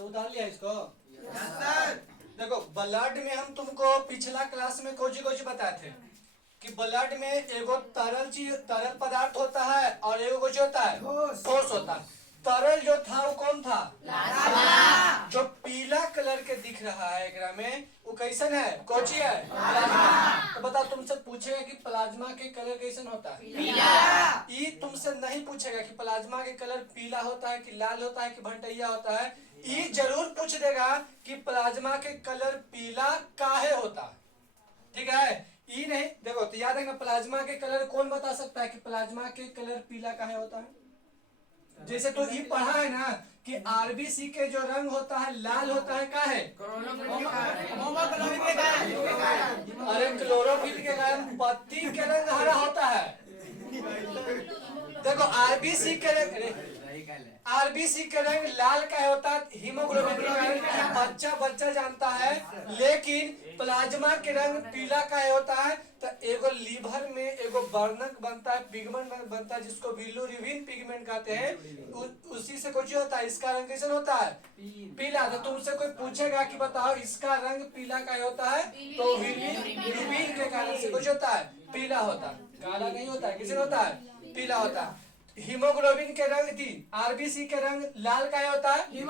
तो उतार लिया इसको। Yes sir. देखो ब्लड में हम तुमको पिछला क्लास में कोची कोची बताए थे कि ब्लड में एगो तरल पदार्थ होता है और एगो कुछ होता है ठोस होता है। तरल जो था वो कौन था? प्लाज्मा। जो पीला कलर के दिख रहा है एकरा में वो कैसन है? कोची है? प्लाज्मा। तो बताओ तुमसे पूछेगा कि प्लाज्मा के कलर कैसन होता है? पीला। ये तुमसे नहीं पूछेगा कि प्लाज्मा के कलर पीला होता है कि लाल होता है कि भंटैया होता है। ये जरूर पूछ देगा कि प्लाज्मा के कलर पीला काहे होता है। ठीक है, ये नहीं देखो तो याद रखना प्लाज्मा के कलर कौन बता सकता है कि प्लाज्मा के कलर पीला काहे होता है? जैसे तो ये पढ़ा है ना कि आरबीसी के जो रंग होता है लाल होता है का है? अरे क्लोरोफिल के कारण। पत्ती के रंग हरा होता है। देखो आरबीसी के रंग लाल का होता है हीमोग्लोबिन के कारण बच्चा जानता है। लेकिन प्लाज्मा के रंग पीला का होता है। तो एगो लीवर में एगो वर्णक बनता है, पिगमेंट बनता है जिसको बिलिरुबिन पिगमेंट कहते हैं। उसी से कुछ होता है। इसका रंग कैसा होता है? पीला। तो तुमसे कोई पूछेगा कि बताओ इसका रंग पीला का होता है तो बिलिरुबिन के कारण से कुछ होता है पीला होता है, काला नहीं होता है। किसे होता है? पीला होता है। हीमोग्लोबिन के रंग थी, आरबीसी के रंग लाल का होता है ठीक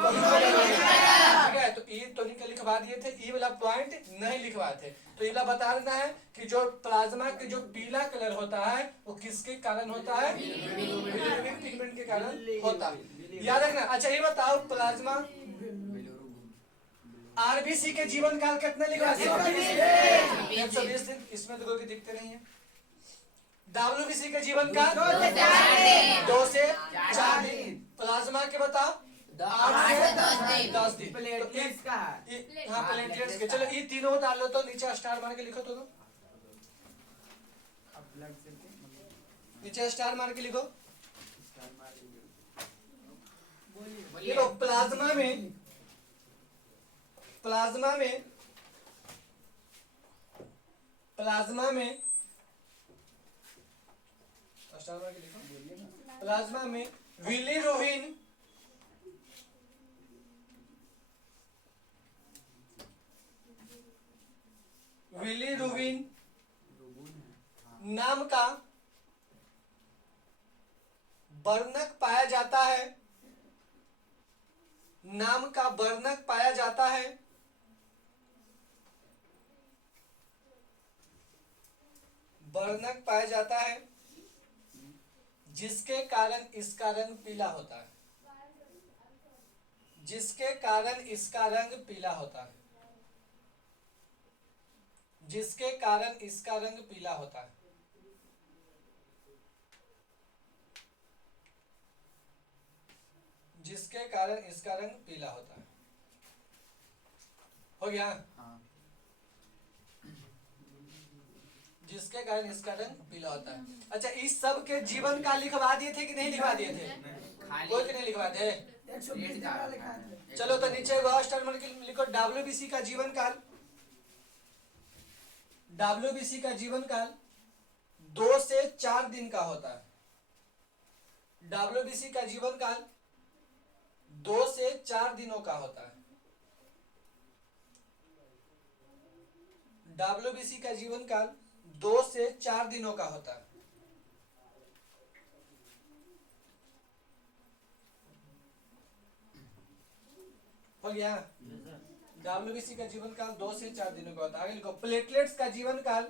है। तो ये तो लिखवा दिए थे, ये वाला पॉइंट नहीं लिखवाए थे। तो ये बता देना है कि जो प्लाज्मा के जो पीला कलर होता है वो किसके कारण होता है? बिलिरुबिन पिगमेंट के कारण होता है। याद रखना। अच्छा ये बताओ प्लाज्मा आरबीसी के जीवन काल कितना लिखवा दिए? 120 दिन। इसमें तो कोई दिखते नहीं है। डब्ल्यूबीसी का जीवन काल 2 से 4 दिन। प्लाज्मा के बताओ 8 से 10 दिन। प्लेटलेट्स का हाँ प्लेटलेट्स के। चलो ये तीनों डाल लो तो नीचे स्टार मार के लिखो तो नीचे स्टार मार के लिखो। देखो प्लाज्मा में प्लाज्मा में बिलिरुबिन नाम का वर्णक पाया जाता है। वर्णक पाया जाता है जिसके कारण इसका रंग पीला होता है। जिसके कारण इसका रंग पीला होता है। जिसके कारण इसका रंग पीला होता है। जिसके कारण इसका रंग पीला होता है। हो गया? जिसके कारण इसका रंग पीला होता है। अच्छा इस सब के जीवन काल लिखवा दिए थे कि नहीं लिखवा दिए थे? कोई के नहीं लिखवाए थे। चलो तो नीचे टर्म लिखो डब्ल्यूबीसी का जीवन काल। डब्ल्यूबीसी का जीवन काल 2 से 4 दिन का होता है। डब्ल्यूबीसी का जीवन काल 2 से 4 दिनों का होता है। डब्ल्यूबीसी का जीवन काल 2 से 4 दिनों का होता है। हो गया? डब्ल्यूबीसी का जीवन काल 2 से 4 दिनों का होता है। आगे लिखो प्लेटलेट्स का जीवन काल।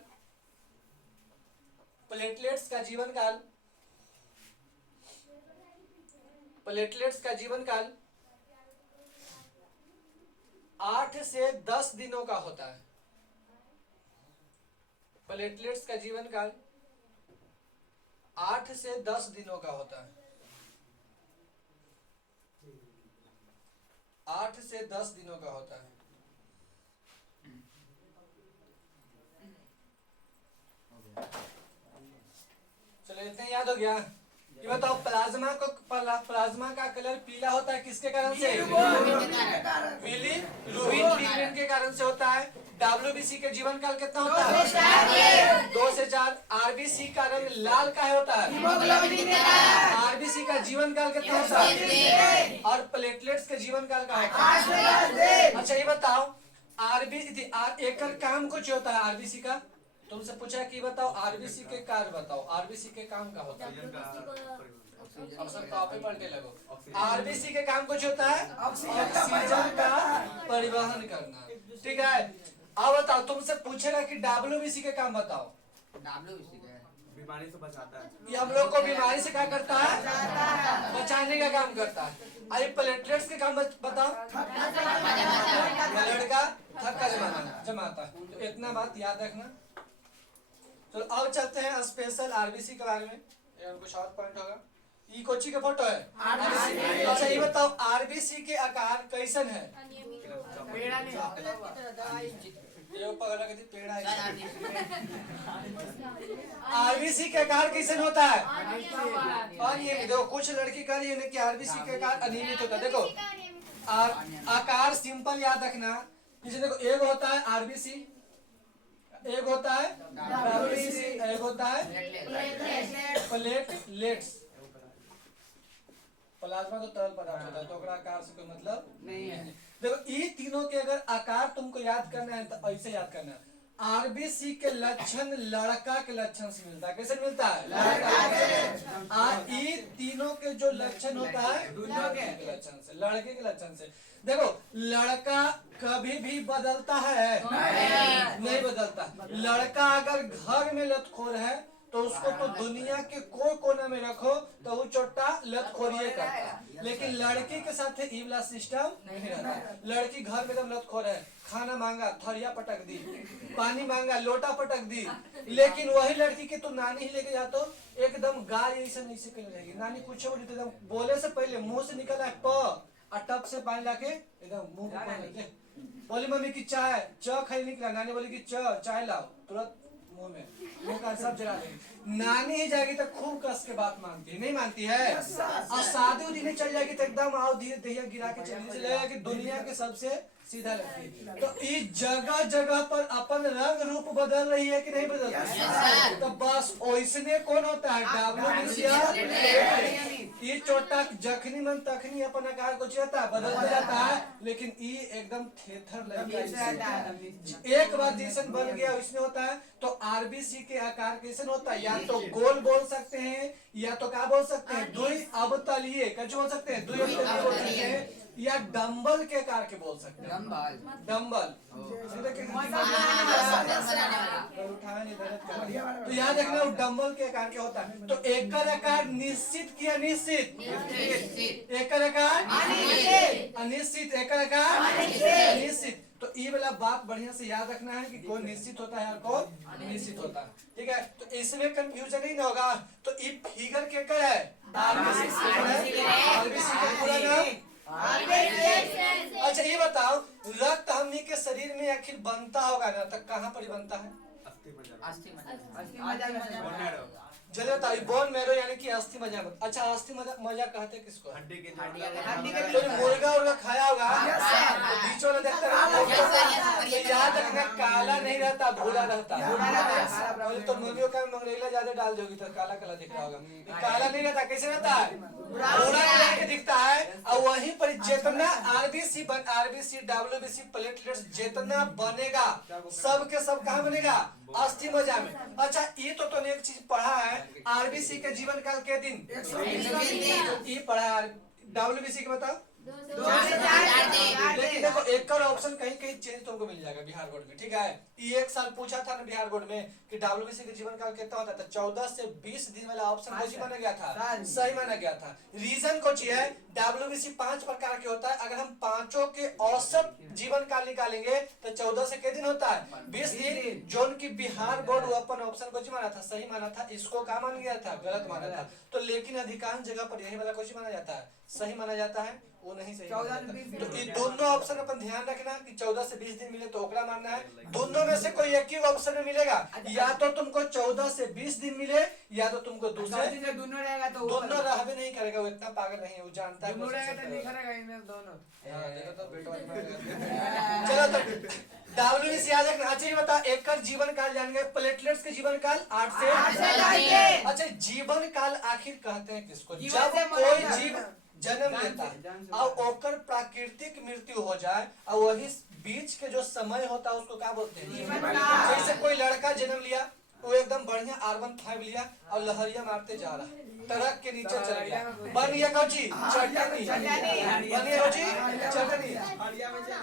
प्लेटलेट्स का जीवन काल 8 से 10 दिनों का होता है। प्लेटलेट्स का जीवन काल 8 से 10 दिनों का होता है। 8 से 10 दिनों का होता है। चलो इतना याद हो गया। ये बताओ प्लाज्मा का कलर पीला होता है किसके कारण से? बिलिरुबिन पिगमेंट के कारण से होता है। डब्ल्यूबीसी के जीवन काल कितना होता है? 2 से 4। आरबीसी का रंग लाल काहे होता है? आरबीसी का जीवन काल कितना होता है? और प्लेटलेट्स के जीवन काल का होता है? अच्छा ये बताओ, आरबीसी एकर काम कुछ होता है आरबीसी का? तुमसे पूछा कि बताओ आरबीसी के कार्य बताओ, आरबीसी के काम का होता है? अवसर कॉपी पलटे लगो। आरबीसी के काम कुछ होता है? ऑक्सीजन का परिवहन करना। ठीक है, अब बताओ तुमसे पूछेगा कि डब्ल्यूबीसी के काम बताओ। बीमारी से बचाता है। ये हम लोग को बीमारी से क्या करता है? बचाने का काम करता है। आई प्लेटलेट्स के काम बताओ। ब्लड का थक्का जमाता है। तो इतना बात याद रखना। तो अब चलते हैं स्पेशल आरबीसी के बारे में। ये कुछ और पॉइंट होगा? ये कोची का फोटो है आरबीसी। अच्छा ये बताओ आरबीसी के आकार कैसन है? ये पगला के पेड़ा है। आरबीसी के आकार कैसन होता है? अनियमित। देखो कुछ लड़की कह रही है कि आरबीसी के आकार अनियमित होता है। देखो आकार सिंपल याद रखना। जैसे देखो एक होता है आरबीसी, एक होता है डब्ल्यूबीसी, एक होता है प्लेटलेट्स। प्लाज्मा तो तरल पदार्थ होता है, तो आकार से कोई मतलब नहीं है। देखो ये तीनों के अगर आकार तुमको याद करना है तो ऐसे याद करना है। आरबीसी के लक्षण लड़का के लक्षण से मिलता है। कैसे मिलता है? ये तीनों के जो लक्षण होता है लड़के के लक्षण से, लड़के के लक्षण से। देखो लड़का कभी भी बदलता है? नहीं बदलता। लड़का अगर घर में लतखोर है तो उसको तो दुनिया के कोई कोना में रखो तो वो चोटा लतखोरिए करता है। लेकिन लड़की के साथ ये वाला सिस्टम नहीं रहता। लड़की घर में एकदम लतखोर है, खाना मांगा थरिया पटक दी, पानी मांगा लोटा पटक दी। लेकिन वही लड़की के तो नानी ही लेके जातो एकदम गाय ऐसे नहीं से रहेगी। नानी कुछ एकदम बोले से पहले मुंह से निकला है प और टप से पानी लाके एकदम मुंह पे बोली मम्मी की चाय च खाई निकला। नानी बोली की चाय लाओ, तुरंत मुंह का सब जला देगी। नानी ही जाएगी तो खूब कस के बात मानती है, नहीं मानती है? और शादी उदी नहीं चल जाएगी तो एकदम आओ धीरे धीरे गिरा के चली जाएगा कि दुनिया के सबसे सीधा लगती है। तो इस जगह जगह पर अपन रंग रूप बदल रही है कि नहीं बदल रही? तो बस ओइसने कौन होता है? डब्ल्यूबीसी। ये चोटा जखनी मन तखनी अपन आकार को चाहता है बदलता जाता है, लेकिन ये एकदम थेथर लगता। एक बार जैसन बन गया इसमें होता है। तो आरबीसी के आकार कैसे होता है? या तो गोल बोल सकते हैं या तो क्या बोल सकते हैं? दुई अवतलीय। कैसे बोल सकते हैं? दुई अवतलीय बोल सकते हैं या डंबल के आकार के बोल सकते हैं। डंबल तो याद रखना डंबल के आकार के होता है। तो एकर आकार निश्चित किया निश्चित, एकर आकार अनिश्चित, एकर आकार अनिश्चित। तो ये वाला बात बढ़िया से याद रखना है कि कौन निश्चित होता है और कौन अनिश्चित होता है। ठीक है, तो इसमें कंफ्यूजन नहीं होगा। तो ये फिगर के कर है आरबीसी का पूरा नाम। अच्छा ये बताओ रक्त हमनी के शरीर में आखिर बनता होगा ना, तो कहाँ पर बनता है? चलो बताओ बोन मैरो यानी कि अस्थि मज्जा। अच्छा अस्थि मज्जा कहते किसको? हड्डी के। मुर्गा उर्गा खाया होगा तो बीच वाला देखता है। याद रखना काला नहीं रहता, भूरा रहता। तो मुर्गियों का मंगरेला ज्यादा डाल दोगी तो काला काला दिख रहा होगा। काला नहीं रहता, कैसे रहता है? भूरा कलर के दिखता है। और वहीं पर जितना आरबीसी डब्ल्यूबीसी प्लेटलेट्स जितना बनेगा सब के सब कहाँ बनेगा? अस्थि मज्जा में। अच्छा ये तो एक चीज पढ़ा है आरबीसी के जीवन काल के दिन 120 ये पढ़ा है। डब्ल्यूबीसी के बताओ 2 से 4। लेकिन देखो एक और ऑप्शन कहीं कहीं चेंज तुमको मिल जाएगा बिहार बोर्ड में। ठीक है, ये एक साल पूछा था ना बिहार बोर्ड में कि डब्ल्यूबीसी के जीवन काल कितना होता था? 14 से 20 दिन वाला ऑप्शन सही माना गया था, सही माना गया था। रीजन कुछ है डब्ल्यूबीसी 5 प्रकार के होता है। अगर हम पांचों के औसत जीवन काल निकालेंगे तो 14 से कितने दिन होता है? 20 दिन। जोन की बिहार बोर्ड वो अपन ऑप्शन को माना था, सही माना था। इसको क्या मान गया था? गलत माना था। तो लेकिन अधिकांश जगह पर यही वाला क्वेश्चन माना जाता है, सही माना जाता है। वो नहीं सही 14 माना से 20 जाता। तो ये दिन। दोनों ऑप्शन अपन ध्यान रखना कि 14 से 20 दिन मिले तो ओकरा मानना है। दोनों में से कोई एक ही ऑप्शन में मिलेगा, या तो तुमको 14 से 20 दिन मिले या तो तुमको दूसरे से दोनों रहेगा तो दोनों रहबे नहीं करेगा। वो इतना पागल नहीं है, वो जानता है दोनों कोशिश रहेगा तो नहीं करेगा। करेगा इनमें दोनों। हाँ, देखो तो बेटवा चलो तो डब्ल्यूबीसी याद रखना। अच्छा ये बता, एक जीवन काल जान गए, प्लेटलेट्स के जीवन काल 8 से 10। अच्छा जीवन काल आखिर कहते हैं किसको? जीवन जब से कोई मरना। जीव जन्म जान लेता से- जान से है और ओकर प्राकृतिक मृत्यु हो जाए और वही बीच के जो समय होता है उसको क्या बोलते हैं? जीवन काल। जैसे कोई लड़का जन्म लिया, वो एकदम बढ़िया R15 लिया और लहरिया मारते जा रहा है, ट्रक के नीचे चल गया, बन गया कौची चटनी, बन गया कौची चटनी।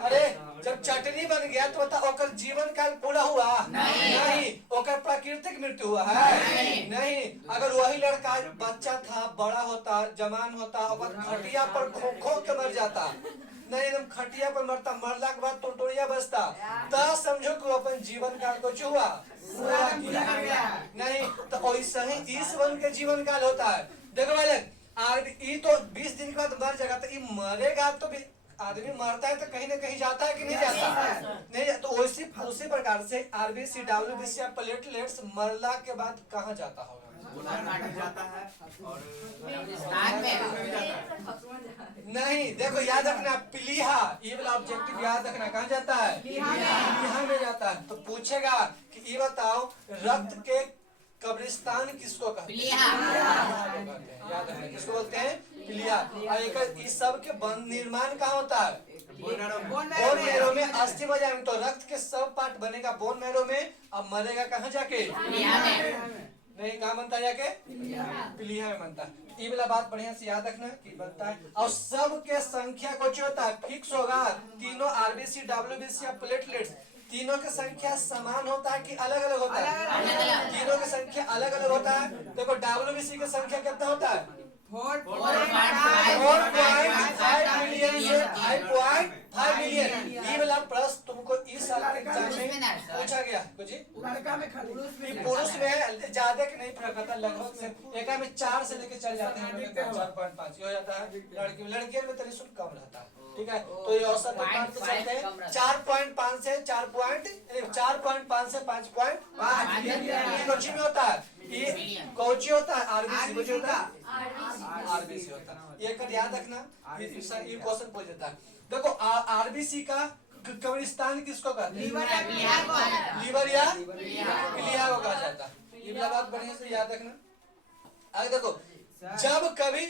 अरे जब चटनी बन गया तो बता ओकर जीवन काल पूरा हुआ? नहीं। ओकर प्राकृतिक मृत्यु हुआ है? नहीं। अगर वही लड़का बच्चा था, बड़ा होता, जवान होता, ओकर खटिया पर खो खो के मर जाता, नहीं एकदम खटिया पर मरता, मरला के बाद टोटोरिया बचता, तब समझो कि वो अपन जीवन काल को हुआ पूरा किया। नहीं तो वैसे ही इस वन के जीवन काल होता है। देखो बालक, ये तो 20 दिन के बाद मर जाएगा, तो ये मरेगा तो भी आदमी मरता है तो कहीं ना कहीं जाता है कि नहीं जाता? नहीं। तो उसी प्रकार से आरबीसी डब्ल्यूबीसी या प्लेटलेट्स मरला के बाद कहाँ जाता होगा? नहीं, देखो याद रखना, प्लीहा ये वाला ऑब्जेक्टिव याद रखना, कहाँ जाता है? प्लीहा में जाता है। तो पूछेगा कि ये बताओ रक्त के कब्रिस्तान किसको कहते हैं? याद रखना, किसको बोलते हैं? प्लीहा। और एक इस सब के निर्माण कहाँ होता है? बोन मैरो में। अस्थि में जाएंगे तो रक्त के सब पार्ट बनेगा बोन मैरो में, अब मरेगा कहाँ जाके? नहीं, कहाँ बनता है जाके? प्लीहा में बनता है। ये वाला बात बढ़िया से याद रखना कि बनता है। और सब के संख्या कुछ होता है फिक्स होगा। तीनों आरबीसी डब्ल्यूबीसी या प्लेटलेट्स तीनों की संख्या समान होता है कि अलग अलग होता है? तीनों की संख्या अलग अलग होता है। देखो डब्ल्यूबीसी की संख्या कितना होता है? 4.5 मिलियन से 5.5 मिलियन। ये वाला प्रश्न तुमको इस साल के एग्जाम में पूछा गया कुछ पुरुष में है, ज्यादा के नहीं फर्क पड़ता, लगभग से एक में 4 से लेके चल जाते हैं, 4.5 हो जाता है। लड़कियों में तनिक कम रहता है, ठीक है। तो ये औसत मान के चलते हैं 4.5 से 4.5 से 5.5 ये कोची में होता है, ये कोची होता है, आरबीसी कोची होता है, आरबीसी होता है। ये कर याद रखना, ये क्वेश्चन पूछ देता है। देखो आरबीसी का कब्रिस्तान किसको कहते हैं? लीवर या प्लीहा को कहा जाता है। ये वाला बात बढ़िया से याद रखना। आगे देखो, जब कभी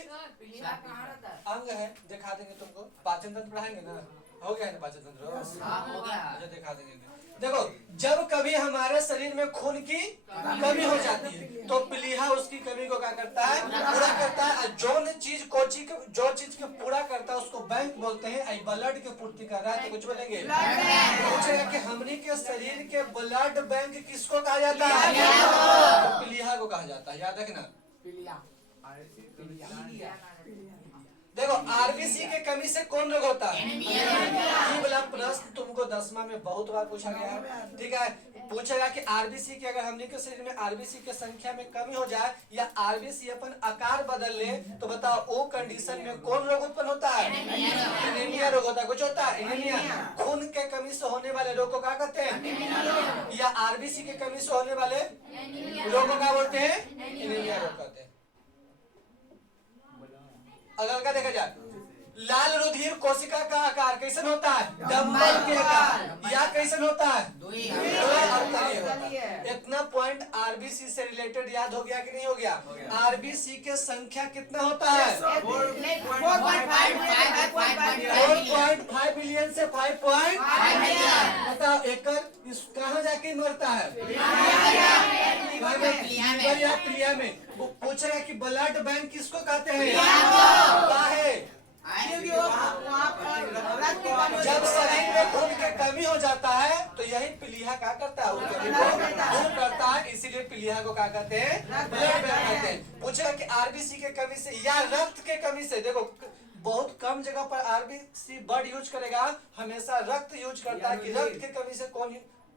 अंग है दिखा देंगे तुमको, पाचन तंत्र पढ़ाएंगे ना, हो गया है ना पाचन तंत्र? अच्छा दिखा देंगे। देखो जब कभी हमारे शरीर में खून की कमी हो जाती है तो प्लीहा उसकी कमी को क्या करता है? पूरा करता है। जो चीज को पूरा करता है उसको बैंक बोलते हैं। आई ब्लड की पूर्ति कर रहा है तो कुछ बोलेंगे पूछेगा कि हमनी के शरीर के ब्लड बैंक किसको कहा जाता है? तो प्लीहा को कहा जाता है, याद रखना। देखो आरबीसी के कमी से कौन रोग होता है? ये वाला प्रश्न तुमको 10वां में बहुत बार पूछा गया है, ठीक है। पूछेगा कि आरबीसी के अगर हमने के शरीर में आरबीसी के संख्या में कमी हो जाए या आरबीसी अपन आकार बदल ले तो बताओ वो कंडीशन में कौन रोग उत्पन्न होता है? एनीमिया रोग होता है। कुछ होता है एनीमिया, खून के कमी से होने वाले रोग को क्या कहते हैं? या आरबीसी के कमी से होने वाले रोग को क्या बोलते हैं? एनीमिया रोग कहते हैं। अगर क्या देखा जाए, लाल रुधिर कोशिका का आकार कैसन होता है? डंबल के आकार। या कैसन होता है? इतना पॉइंट आरबीसी से रिलेटेड याद हो गया कि नहीं हो गया? आरबीसी के संख्या कितना होता है? 4.5 बिलियन से 5.5 मिलियन। बताओ एकड़ कहाँ जाके मरता है? लीवर या प्लीहा में। वो पूछेगा कि ब्लड बैंक किसको कहते हैं? जब शरीर में खून की कमी हो जाता है तो यही प्लीहा क्या करता है? दूर करता है, इसीलिए प्लीहा को क्या कहते हैं? ब्लड बैंक कहते हैं। पूछेगा कि आरबीसी के कमी से या रक्त के कमी से। देखो बहुत कम जगह पर आरबीसी ब्लड यूज करेगा, हमेशा रक्त यूज करता है कि रक्त की कमी से कौन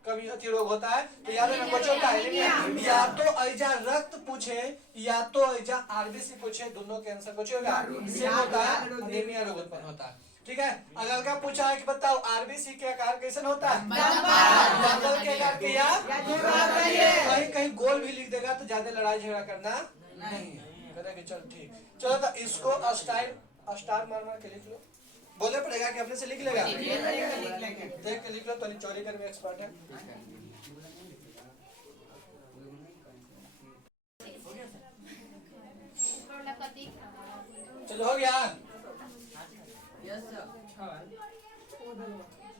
कमी अति रोग होता है। तो याद रखना बच्चों का या तो ऐजा रक्त पूछे या तो ऐजा आरबीसी पूछे, दोनों के आंसर कुछ होगा सेम होता है, अनीमिया रोग उत्पन्न होता है। ठीक है, अगर का पूछा है कि बताओ आरबीसी के आकार कैसे होता है, डबल के आकार के, या कहीं कहीं गोल भी लिख देगा तो ज्यादा लड़ाई झगड़ा करना नहीं है। करेंगे चल ठीक। चलो तो इसको स्टार मार मार के लिख लो। बोले पड़ेगा कि अपने से लिख लेगा, देख के लिख लो। तो चोरी करने में एक्सपर्ट है। चलो हो गया।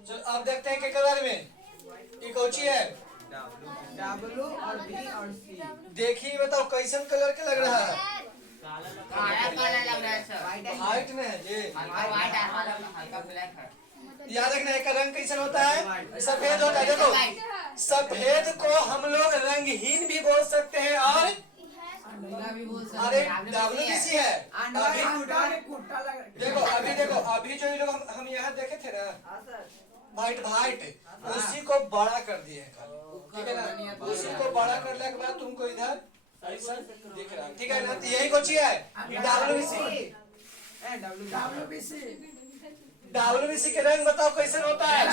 चलो अब देखते हैं कि कलर में ये कौची है। डब्लू और बी और सी। देखिए बताओ कैसन कलर के लग रहा है। काला लग रहा है सर। व्हाइट में है जी। व्हाइट हल्का ब्लैक है। याद रखना है, रंग कैसन होता है, सफेद होता है। देखो सफेद को हम लोग रंगहीन भी बोल सकते हैं और अरे WBC है। देखो अभी जो ये लोग हम यहाँ देखे थे ना, व्हाइट उसी को बड़ा कर दिए हैं खाली, ठीक है ना। उसी को बड़ा करने के बाद तुमको इधर ऐसा दिख रहा है, ठीक है ना। तो यही कोची है WBC के रंग बताओ कैसे होता है।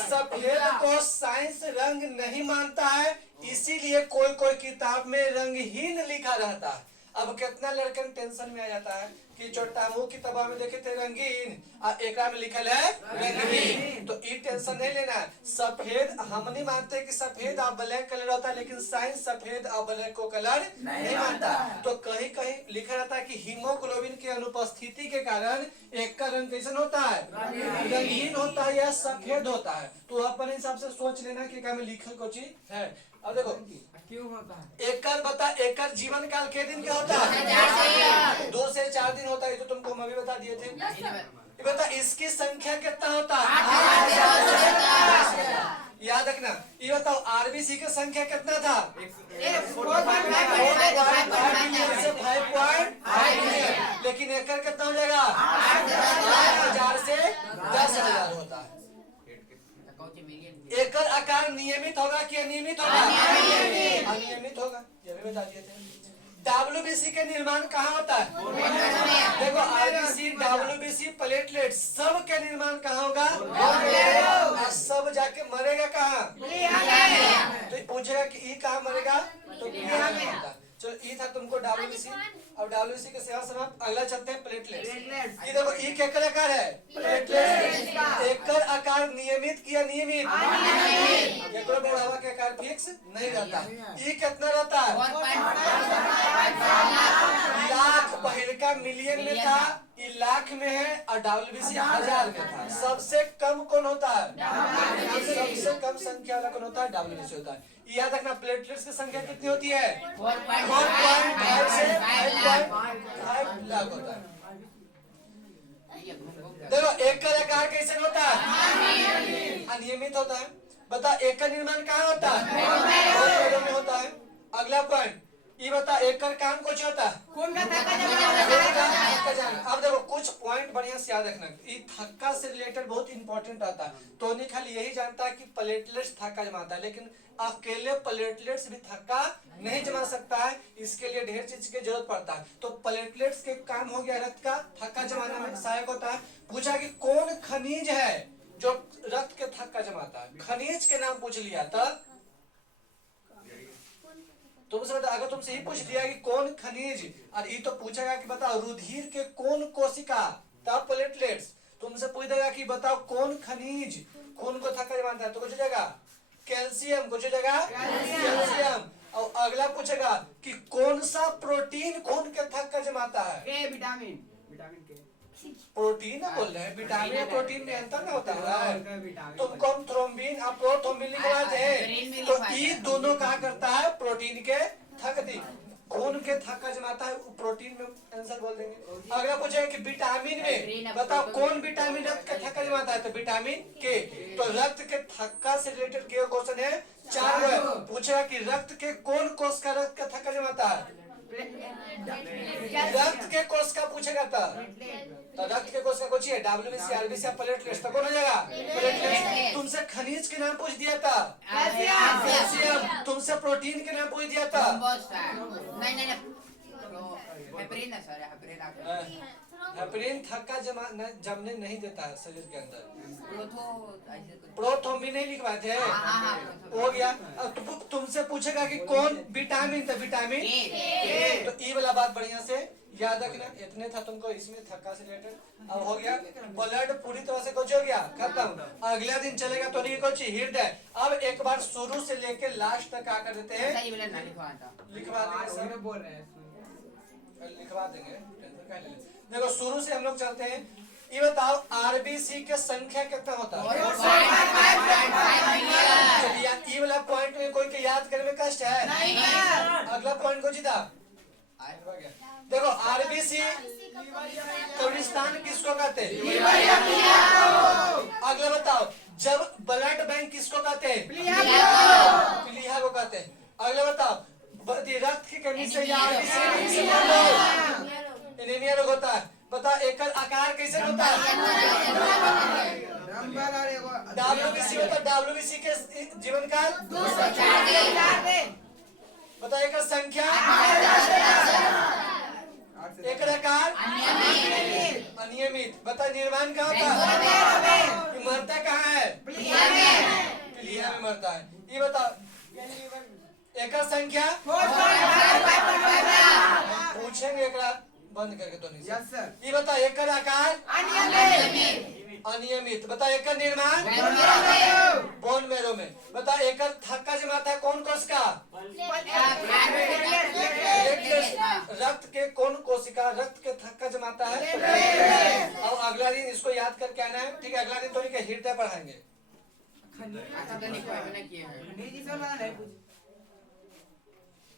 सफेद को साइंस रंग नहीं मानता है, इसीलिए कोई कोई किताब में रंगहीन लिखा रहता है। अब कितना लड़कन टेंशन में आ जाता है कि छोटा मुंह की किताब में देखे थे रंगीन और एक में लिखल है रंगीन। तो ये टेंशन नहीं लेना है। सफेद हम नहीं मानते कि सफेद और ब्लैक कलर होता है, लेकिन साइंस सफेद और ब्लैक को कलर नहीं मानता। तो कहीं कहीं लिखा रहता है कि हीमोग्लोबिन की अनुपस्थिति के कारण एक का रंग कैसन होता है, रंगीन होता है या सफेद होता है। तो अपने हिसाब से सोच लेना कि क्या में लिखल कोई चीज है। अब देखो क्यों होता है, एकर बता, एकर जीवन काल के दिन का होता है 2 से 4 दिन होता है। तो तुमको हम अभी बता दिए थे। ये बता इसकी संख्या कितना होता है, याद रखना। ये बताओ आरबीसी की संख्या कितना था, 5.5 मिलियन। लेकिन एकर कितना हो जाएगा 8,000 से 10,000 होता है। एकर आकार नियमित होगा कि अनियमित होगा, अनियमित होगा, ये भी बता दिए थे। WBC के निर्माण कहाँ होता है, देखो आरबीसी WBC प्लेटलेट सब के निर्माण कहाँ होगा, और सब जाके मरेगा कहाँ, तो पूछेगा कि ई कहाँ मरेगा, तो चलो ई था तुमको WBC। अब WBC के सेवा समाप्त। अगला चलते हैं प्लेटलेट्स। ये देखो ई के आकार है प्लेटलेट्स, एकर आकार नियमित किया नियमित, एकरो बढ़ावा के आकार फिक्स नहीं रहता। ई कितना रहता है, लाख पहले का मिलियन में था, ये लाख में है, और WBC 1000 में था। सबसे कम कौन होता है, सबसे कम संख्या वाला कौन होता है, WBC होता है। याद रखना प्लेटलेट्स की संख्या कितनी होती है, 4.5 से 5.5 लाख होता है। देखो एक का आकार कैसे होता है, अनियमित होता है। बता एक का निर्माण कहाँ होता है, में होता है। अगला पॉइंट ये बता एक का काम कुछ होता है, अब देखो कुछ पॉइंट बढ़िया से याद रखना। ये थक्का से रिलेटेड बहुत इंपॉर्टेंट आता है। तो नहीं खाली यही जानता है कि प्लेटलेट्स थक्का जमाता है, लेकिन अकेले प्लेटलेट्स भी थक्का नहीं जमा सकता है, इसके लिए ढेर चीज की जरूरत पड़ता है। तो प्लेटलेट्स के काम हो गया रक्त का थक्का जमाने में सहायक होता है। पूछा कि कौन खनिज है जो रक्त के थक्का जमाता है, खनिज के नाम पूछ लिया तब तुमसे बता। अगर तुमसे ही पूछ लिया कि कौन खनिज, और ये तो पूछेगा कि बताओ रुधिर के कौन कोशिका, तब प्लेटलेट्स। तुमसे पूछ देगा कि बताओ कौन खनिज खून को थक्का जमाता है, तो कुछ जगह कैल्शियम, कुछ जगह कैल्शियम। और अगला पूछेगा कि कौन सा प्रोटीन खून के थक्का जमाता है, विटामिन, विटामिन के प्रोटीन बोल रहे हैं, विटामिन और प्रोटीन में अंतर नहीं होता है। तुमको हम थ्रोम्बिन और प्रोथ्रोम्बिन लिखवा थे, तो ये दोनों कहा करता है प्रोटीन के थक्का, खून के थक्का जमाता है, प्रोटीन में आंसर बोल देंगे। अगला पूछेगा कि विटामिन में बताओ कौन विटामिन रक्त के थक्का जमाता है, तो विटामिन के। तो रक्त के थक्का से रिलेटेड के क्वेश्चन है 4 पूछेगा कि रक्त के कौन कोश का रक्त का थक्का जमाता है, रक्त के कोशिका पूछेगा तो रक्त के कोशिका कुछ है डब्ल्यूबीसी आरबीसी या प्लेटलेट्स तो कौन हो जाएगा प्लेटलेट्स। तुमसे खनिज के नाम पूछ दिया था कैल्शियम। तुमसे प्रोटीन के नाम पूछ दिया था नहीं नहीं हेपरिन है सर हेपरिन आपको हेपरिन थक्का जमने नहीं देता है शरीर के अंदर। प्रोथो ऐसे कुछ प्रोथोम भी नहीं लिखवाए थे प्रोथो। हो गया। अब तुमसे पूछेगा कि कौन विटामिन था विटामिन ए तो ई वाला बात बढ़िया से याद रखना। इतने था तुमको इसमें थक्का से रिलेटेड। अब हो गया ब्लड पूरी तरह से कुछ हो गया खत्म। अगला दिन चलेगा तो नहीं कुछ हृदय। अब एक बार शुरू से लेके लास्ट तक क्या कर देते हैं सही बोला ना लिखवा था लिखवा देंगे सर सब बोल रहे हैं लिखवा देंगे टेंशन काहे ले ले। देखो शुरू से हम लोग चलते हैं। ये बताओ आरबीसी के संख्या कितना होता है। चलिए ये वाला पॉइंट में कोई के याद करने में कष्ट है। अगला पॉइंट को जीता देखो आरबीसी कब्रिस्तान किसको कहते हैं। अगला बताओ जब ब्लड बैंक किसको कहते हैं प्लीहा को कहते हैं। अगला बताओ रक्त की कमी से एनीमिया रोग होता है। बता एक आकार कैसे होता है डब्ल्यूबीसी होता है। डब्ल्यूबीसी के जीवन काल बता एक संख्या एक आकार अनियमित। बता निर्माण कहाँ होता है मरता कहाँ है प्लीहा में मरता है। ये बता एक संख्या पूछेंगे एक बंद करके तो नहीं यस सर ये बता एक आकार अनियमित। बता एक निर्माण बोन मेरो में। बता एक थक्का जमाता है कौन कोशिका रक्त के कौन कोशिका रक्त के थक्का जमाता है। और अगला दिन इसको याद करके आना है ठीक है। अगला दिन तो हृदय पढ़ाएंगे। अच्छा तो लिखवा मैंने किया है नहीं जी सर मैंने नहीं पूछा